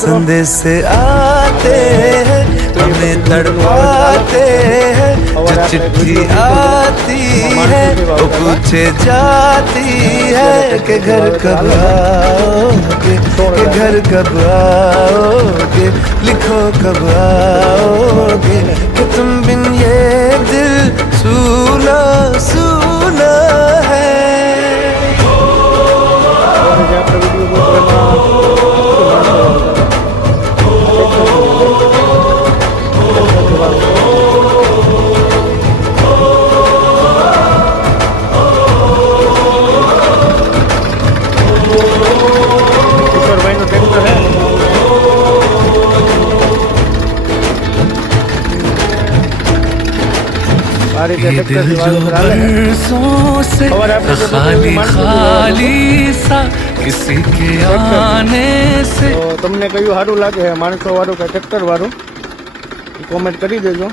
संदेश आते हैं हमें तड़पाते हैं, जो चिट्ठी आती है वो पूछे जाती है कि घर कब आओगे, कि घर कब आओगे, लिखो कब आओगे, कि तुम बिन ये दिल सूना सूना है। ये दिल जो बरसों से खाली खाली सा किसी के आने से। તો તમને કયું સારું લાગે છે, માણસો વાળું કે ટ્રેક્ટર વાળું, કોમેન્ટ કરી દેજો।